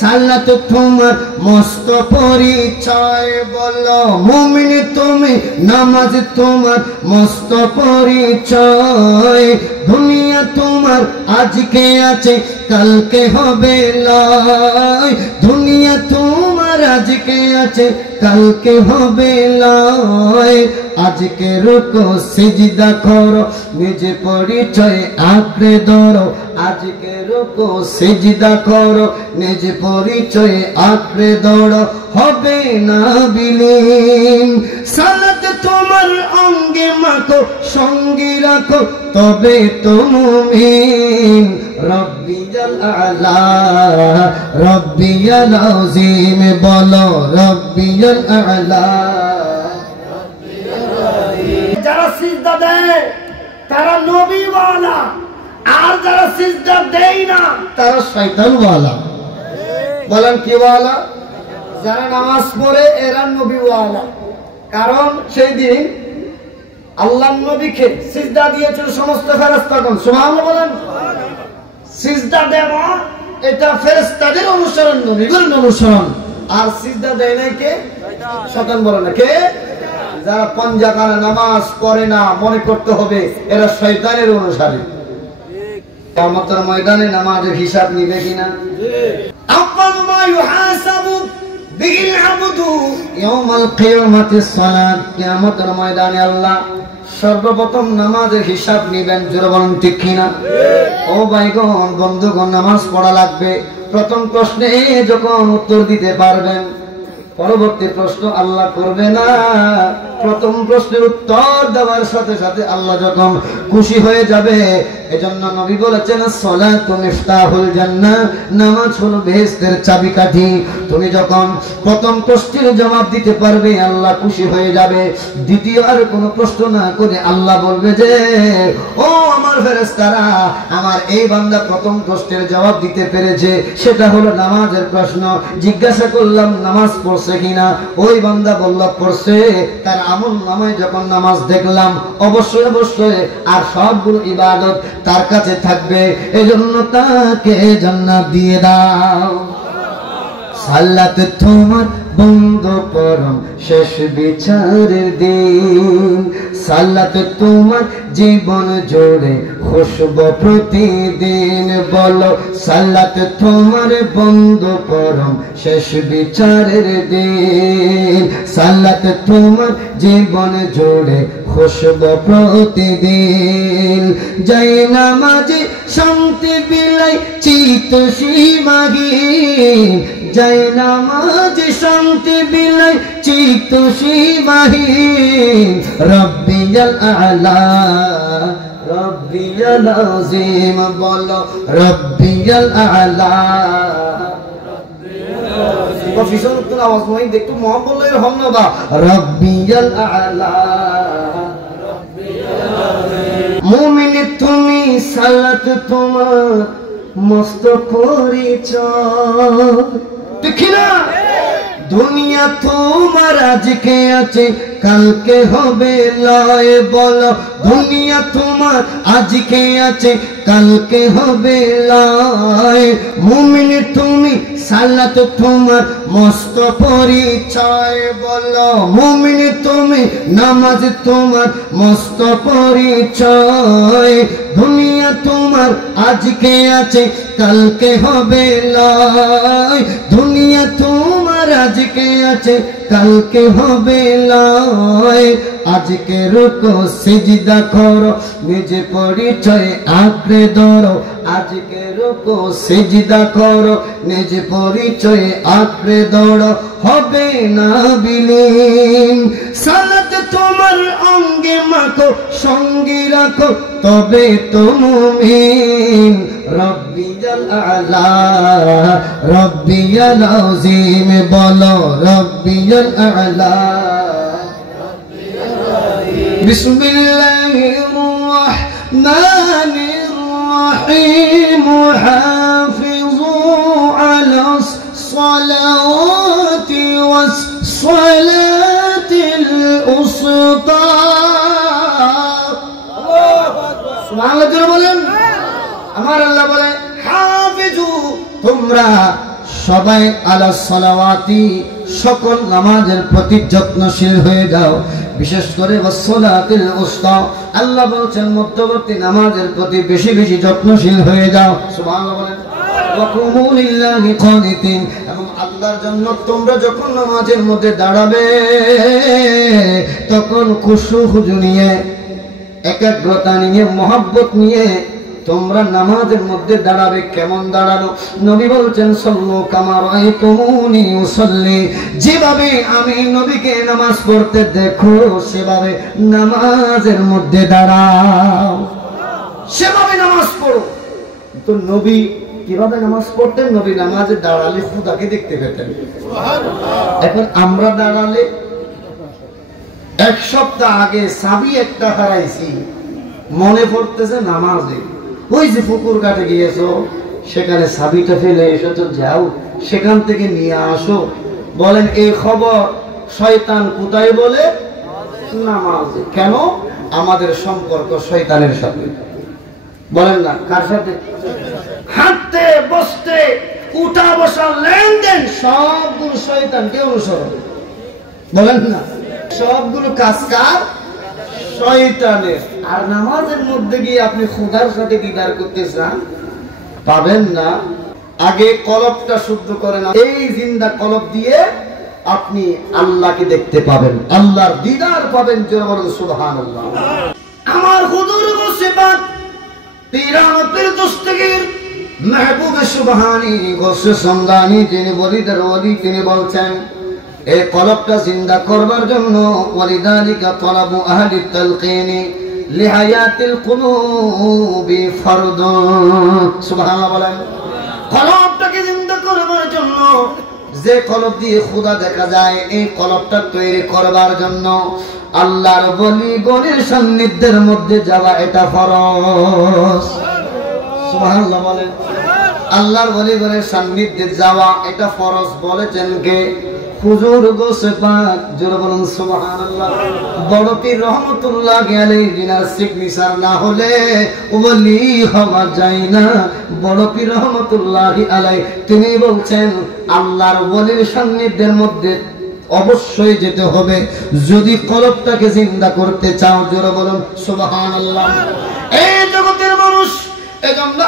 সালাত তোমার মস্ত পরিচয় বলো মুমিন তুমি নামাজ তোমার মস্ত পরিচয় দুনিয়া তোমার আজকে আছে কালকে হবে লয় দুনিয়া তোমার আজকে আছে কালকে হবে লয় আজকে রুকু সিজদা করো নিজে পরিচয় আঁকড়ে ধরো আজকে রুকু সিজদা করো নিজে পরিচয় আঁকড়ে ধরো হবে না বিলীন সালাত তোমার অঙ্গে মাখো সঙ্গী রাখো তবে তো মুমিন রব্বিয়াল আলা রব্বিয়াল আযীম বলো রব্বিয়াল আলা যারা সিজদা দেয় তারা নবী ওয়ালা আর যারা সিজদা দেয় না তারা শয়তান ওয়ালা বলেন কি ওয়ালা যারা নামাজ পড়ে এরা নবী ওয়ালা কারণ সেই দিন আল্লাহর নবীকে সিজদা দিয়েছিল সমস্ত ফেরেশতাগণ সুবহানাল্লাহ বলেন সিজদা দেওয়া এটা ফেরেশতাদের অনুসরণ নবীগণের অনুসরণ আর সিজদা দেয় না কে শয়তান বলে না কে যারা পঞ্জাকার নামাজ পড়ে না মনে করতে হবে এরা শয়তানের অনুসারী কিয়ামতের ময়দানে নামাজের হিসাব নিবে কিনা আফাল মা ইউহাসাবু বিল আবদু ইয়াউমাল কিয়ামাতিস সালাত কিয়ামতের ময়দানে আল্লাহ সর্বপ্রথম নামাজের হিসাব নিবেন জোরে বলেন ঠিক কিনা ও ভাইগণ বন্ধুগণ নামাজ পড়া লাগবে প্রথম প্রশ্নে যখন উত্তর দিতে পারবেন পরবর্তী প্রশ্ন আল্লাহ করবে না প্রথম প্রশ্নের উত্তর দেওয়ার সাথে সাথে আল্লাহ যখন খুশি হয়ে যাবে এজন্য নবী বলেছেন সালাতু মিফতাহুল জান্নাহ নামাজ হলো বেহেশতের চাবিকাঠি তুমি যখন প্রথম প্রশ্নের জবাব দিতে পারবে আল্লাহ খুশি হয়ে যাবে দ্বিতীয় আর কোনো প্রশ্ন না করে আল্লাহ বলবে যে ও আমার ফেরেশতারা আমার এই বান্দা প্রথম প্রশ্নের জবাব দিতে পেরেছে সেটা হলো নামাজের প্রশ্ন জিজ্ঞাসা করলাম নামাজ পড়ছে কিনা ওই বান্দা বলল পড়ছে তার আমল নামায় যখন নামাজ দেখলাম অবশ্যই অবশ্যই আর সবগুলো ইবাদত তার কাছে থাকবে এজন্য তাকে জান্নাত দিয়ে দাও সালাত তোমার বন্ধ পরম শেষ বিচারের দিন সালাত তোমার জীবন জুড়ে খুশবু প্রতিদিন বলো সালাত তোমার বন্ধ পরম শেষ বিচারের দিন সালাত তোমার জীবন জুড়ে খুশবু প্রতিদিন যাই নামাজে শান্তি বিলাই চিত সীমাহীন যাই নামাজে শান্তি বিলাই চিত সীমাহীন রব্বিয়াল আলা রব্বিয়াল আযীম বলো রব্বিয়াল আলা প্রফেসর উত্তর আওয়াজ নয় একটু মহব্বতের হমনবা রব্বিয়াল আলা মুমিন তুমি সালাত তোমার মস্ত পরিচয় ঠিক না দুনিয়া তোমার আজকে আছে কালকে হবে লয় বলো দুনিয়া তোমার আজকে আছে কালকে হবে লয় মুমিন তুমি সালাত তোমার মস্ত পরিচয় বলো মুমিন তুমি নামাজ তোমার মস্ত পরিচয় দুনিয়া তোমার আজকে আছে কালকে হবে লয় দুনিয়া তোমার আজকে আছে কালকে হবে লয় আজকে রুকু সিজদা করো নিজে পরিচয় আঁকড়ে ধরো আজকে রুকু সিজদা করো নিজে পরিচয় আঁকড়ে ধরো হবে না বিলীন সালাত তোমার অঙ্গে মাখো সঙ্গী রাখো তবে তো মুমিন রব্বিয়াল আলা রব্বিয়াল আযীম বলো রব্বিয়াল আলা বিসমিল্লাহির রহমানির রহিম হাফিজু আলাস সালাওয়াতি ওয়াস সালাতিল উসতা সুবহানাল্লাহ বলেন আমার আল্লাহ বলে হাফিজু তোমরা সবাই আলা সালাওয়াতি সকল নামাজের প্রতি যত্নশীল হয়ে যাও, বিশেষ করে ওয়াসসালাতিল উসতা আল্লাহ বলেন মধ্যবর্তী নামাজের প্রতি বেশি বেশি যত্নশীল হয়ে যাও। সুবহানাল্লাহ বলেন। ওয়াকুমু লিল্লাহি কানিতিন, এবং আল্লাহর জন্য তোমরা যখন নামাজের মধ্যে দাঁড়াবে তখন খুশু খুজু নিয়ে, একাগ্রতা নিয়ে, মহব্বত নিয়ে তোমরা নামাজের মধ্যে দাঁড়াবে। কেমন দাঁড়ানো? নবী বলছেন সাল্লু কামা রাআইতুমুনি উসাল্লি, যেভাবে আমি নবীকে নামাজ পড়তে দেখো সেভাবে নামাজের মধ্যে দাঁড়াও, সেভাবে নামাজ পড়ো। তো নবী কিভাবে নামাজ পড়তেন? নবী নামাজে দাঁড়ালে খোদাকে দেখতে পেতেন। এখন আমরা দাঁড়ালে, এক সপ্তাহ আগে চাবি একটা হারাইছি, মনে পড়তেছে নামাজে, ওই যে পুকুর ঘাটে গিয়েছো সেখানে চাবিটা ফেলে এসো, তো যাও সেখান থেকে নিয়ে আসো। বলেন এই খবর শয়তান কোথায় বলে? নামাজে। কেন? আমাদের সম্পর্ক শয়তানের সাথে। বলেন না কার সাথে? হাঁটতে বসতে উঠা বসা লেনদেন সবগুলো শয়তানকে অনুসরণ। বলেন না সবগুলো কাজ কার? শয়তানের। আর নামাজের মধ্যে গিয়ে আপনি খোদার সাথে দিদার করতে চান, পাবেন না। আগে কলবটা শুদ্ধ করেন, এই জিন্দা কলব দিয়ে আপনি আল্লাহকে দেখতে পাবেন, আল্লাহর দিদার পাবেন। জোরে বলুন সুবহানাল্লাহ। আমার হুজুর মুসিবত তিরানতের দস্তগীর महबूब सुबहानी गोसे समदानी যিনি বলিদের ওলি, তিনি বলছেন এই কলবটা জিন্দা করবার জন্য ওয়ালিদালিকা তলাবু আহলি তালকিনি লিহায়াতিল কুলুবি ফরদুন। সুবহানাল্লাহ বলেন। কলবটাকে জিন্দা করবার জন্য, যে কলব দিয়ে খোদা দেখা যায়, এই কলবটা তৈরি করবার জন্য আল্লাহর ওলি গণের সান্নিধ্যের মধ্যে যাওয়া এটা ফরজ। সুবহানাল্লাহ বলেন। আল্লাহর ওলি গণের সান্নিধ্যে যাওয়া এটা ফরজ বলেছেন কে? হুজুর গোসে পাক। জোরে বলুন সুবহানাল্লাহ। বড় পীর রহমাতুল্লাহি আলাইহি দিনার সিগনেচার না হলে ওলি হওয়া যায় না। বড় পীর রহমাতুল্লাহি আলাইহি তিনি বলছেন আল্লাহর ওলির সান্নিধ্যের মধ্যে অবশ্যই যেতে হবে যদি কলবটাকে জিন্দা করতে চাও। জোরে বলুন সুবহানাল্লাহ। এই জগতের মানুষ এজন্য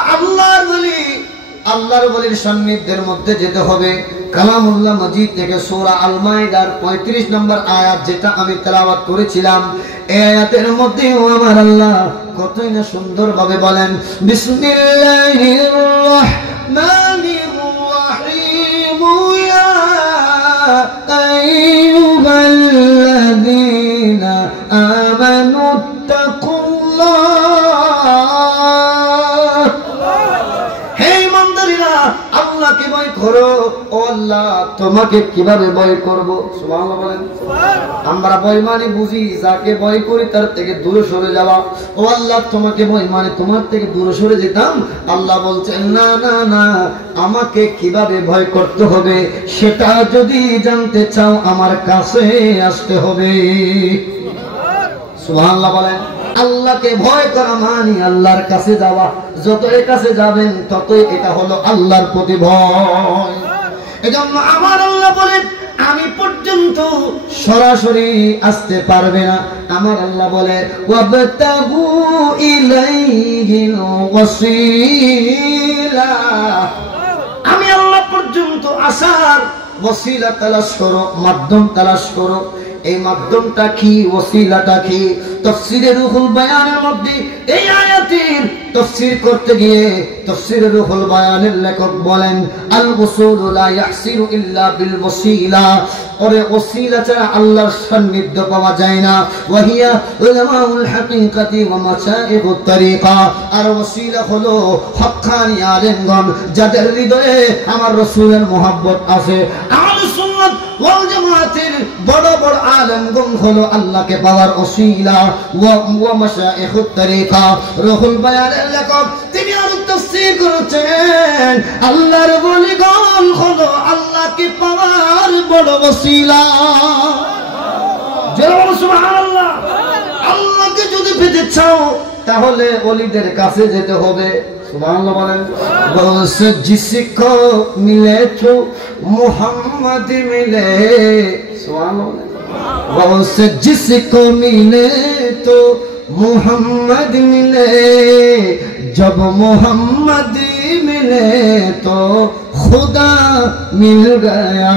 আল্লাহর ওলির সান্নিধ্যের মধ্যে যেতে হবে। কালামুল্লাহ মাজিদ থেকে সূরা আল মাইদার 35 নম্বর আয়াত, যেটা আমি তেলাওয়াত করেছিলাম, এই আয়াতের মধ্যে আমার আল্লাহ কতই না সুন্দর ভাবে বলেন বিসমিল্লাহির রাহমানির রাহিম ইয়া আইয়ুহাল্লাযীনা আমানুত্তাকুল্লাহ। হে ঈমানদাররা, আল্লাহকে ভয় করো। ও আল্লাহ, তোমাকে কিভাবে ভয় করব? সুবহানাল্লাহ বলেন। আমরা ভয় মানে বুঝি যাকে ভয় করি তার থেকে দূরে সরে যাওয়া। ও আল্লাহ, তোমাকে ভয় মানে তোমার থেকে দূরে সরে যেতাম। আল্লাহ বলছেন না না না, আমাকে কিভাবে ভয় করতে হবে সেটা যদি জানতে চাও আমার কাছে আসতে হবে। সুবহানাল্লাহ বলেন। আল্লাহকে ভয় করা মানে আল্লাহর কাছে যাওয়া। যতই কাছে যাবেন ততই এটা হলো আল্লাহর প্রতি ভয়। এজন্য আমার আল্লাহ বলেন আমি পর্যন্ত সরাসরি আসতে পারবে না। আমার আল্লাহ বলে ওয়াবতাগু ইলাইহিল ওয়াসিলা, আমি আল্লাহ পর্যন্ত আসার ওসিলা তালাশ করো, মাধ্যম তালাশ করো। এই মাধ্যমটা কি? ওসিলাটা কি? তাফসীরে রুহুল বায়ানের মধ্যে এই আয়াতের তাফসীর করতে গিয়ে তাফসীরে রুহুল বায়ানের লেখক বলেন আল উসুলু লা ইয়াহসিলু ইল্লা বিল ওসিলা, ওরে ওসিলা ছাড়া আল্লাহর সান্নিধ্য পাওয়া যায় না। ওয়াহিয়া উলামাউল হাকিকাতি ওয়া মাশায়েখুত তরিকা, আর ওসিলা হলো হক্কানি আলেমগণ যাদের হৃদয়ে আমার রাসূলের মহব্বত আছে। আহলুস সুন্নাত ওয়াল জামাতের বড় বড় আলেমগণ হলো আল্লাহকে পাওয়ার ওসিলা ওয়া মাশায়েখুত তরিকা। রুহুল বায়ানের লেখক তিনি আরো তাফসীর করেছেন আল্লাহর ওলিগণ হলো আল্লাহকে পাওয়ার বড় ওসিলা। জোরে সুবহানাল্লাহ। আল্লাহকে যদি পেতে চাও তাহলে ওলিদের কাছে যেতে হবে। सुभान बोलें। गौस जिसको मिले तो मोहम्मद मिले, सुभान बोलें। गौस जिसको मिले तो मोहम्मद मिले, जब मोहम्मद मिले तो खुदा मिल गया।